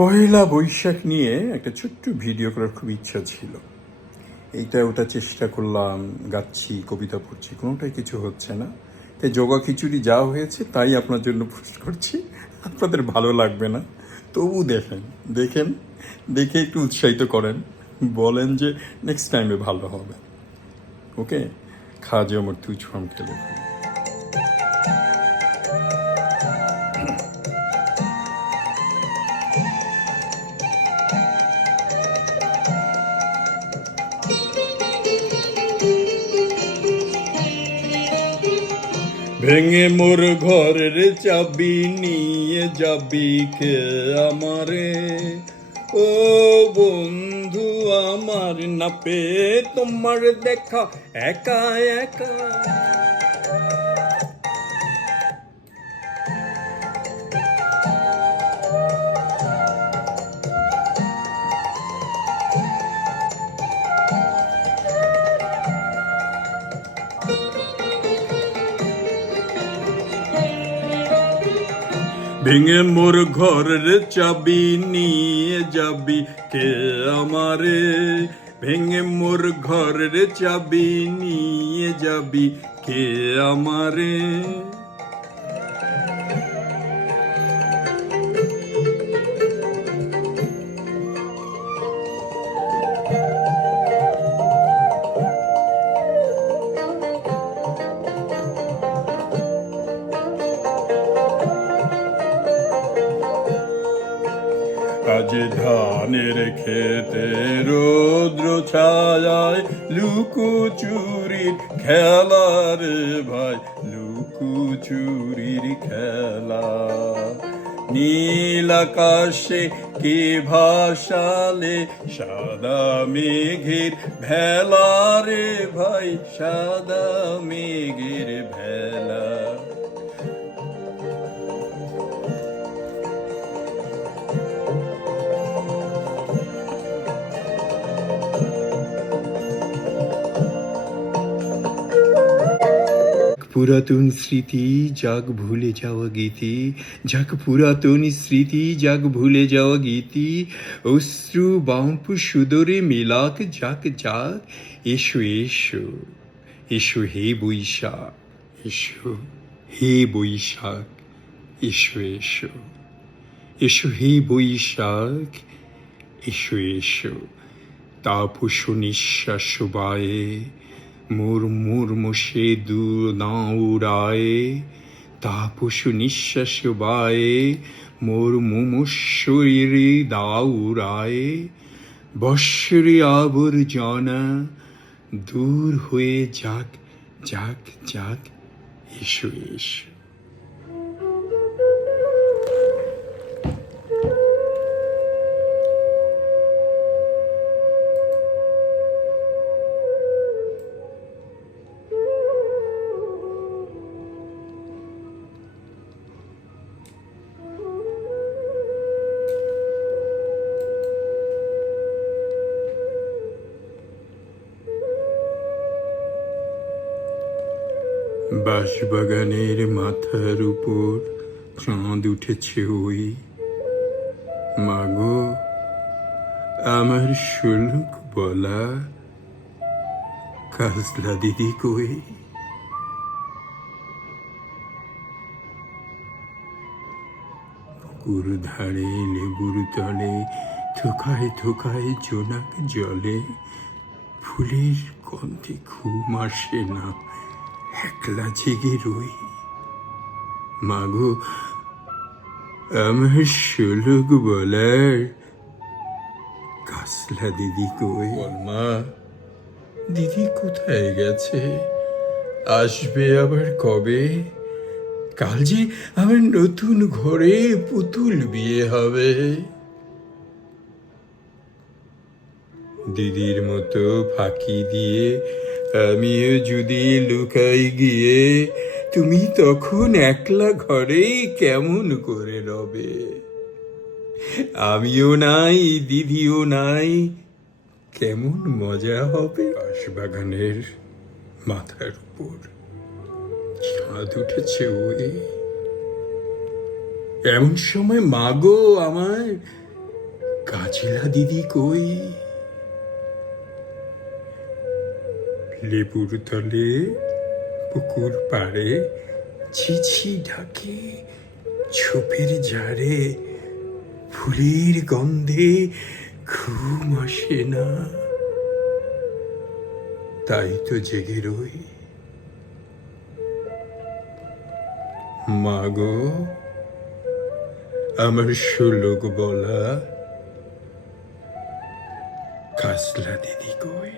পয়লা বৈশাখ নিয়ে একটা ছোট্ট ভিডিও করার খুব ইচ্ছা ছিল। এইটা ওটা চেষ্টা করলাম, গাচ্ছি, কবিতা পড়ছি, কোনোটাই কিছু হচ্ছে না। তাই জগা খিচুড়ি যা হয়েছে তাই আপনার জন্য পোস্ট করছি। আপনাদের ভালো লাগবে না, তবু দেখেন দেখেন, দেখে একটু উৎসাহিত করেন, বলেন যে নেক্সট টাইমে ভালো হবে। ওকে, খাজে ওমর তুজ ফর্ম খেলে ভেঙে মোর ঘরের চাবি নিয়ে যাবি কে আমারে, ও বন্ধু আমার, না পেয়ে তোমার দেখা একা একা। ভেঙে মোর ঘরের চাবি নিয়ে যাবি কে আমারে, ভেঙে মোর ঘরের চাবি নিয়ে যাবি কে আমারে। আজ ধানের খেতে রৌদ্র ছায়ায় লুকোচুরির খেলা রে ভাই, লুকোচুরির খেলা। নীল আকাশে কে ভাসালে সাদা মেঘের ভেলা রে ভাই, সাদা মেঘের ভেলা। পুরাতন স্মৃতি যাক ভুলে যাওয়া গীতি, যাক পুরাতন স্মৃতি যাক ভুলে যাওয়া গীতি, অশ্রু বাম্প সুদরে মেলাক যাক যাক। এসো এসো এসো হে বৈশাখ, এসো হে বৈশাখ, এসো এসো এসো হে বৈশাখ, এসো এসো। তাপস নিঃশ্বাস বায়ে মোর মুর্মুষে দুরায়ে, তাপস নিঃশ্বাস বায়ে মোর মুমুষরি দাউরায়ে। বৎসরে আবর্জনা দূর হয়ে যাক যাক যাক, এসো এসো। বাঁশবাগানের মাথার উপর চাঁদ উঠেছে ওই, মাগো আমার শুল্ক বলা কাজলা দিদি কই। পুকুর ধারে লেবুর তলে থোকায় থোকায় জোনাক জলে, ফুলের গন্ধে ঘুম আসে না, একলা জেগে রই। মাগো আমার শুলুক বলার কাসলা দিদি কই। মা, দিদি কোথায় গেছে, আসবে আবার কবে? কাল যে আমার নতুন ঘরে পুতুল বিয়ে হবে। দিদির মতো ফাঁকি দিয়ে আমিও যদি লুকাই গিয়ে, তুমি তখন একলা ঘরে কেমন করে রবে? আমিও নাই, দিদিও নাই, কেমন মজা হবে। বাঁশবাগানের মাথার উপর চাঁদ উঠেছে ওই, এমন সময় মাগো আমার কাজলা দিদি কই? লেবুর তলে পুকুর পাড়ে ছিছি ঢাকে ছোপের ঝাড়ে ফুলের গন্ধে ঘুম আসে না, তাই তো জেগে রই। মাগো, আমার শোলক বলা কাজলা দিদি কই?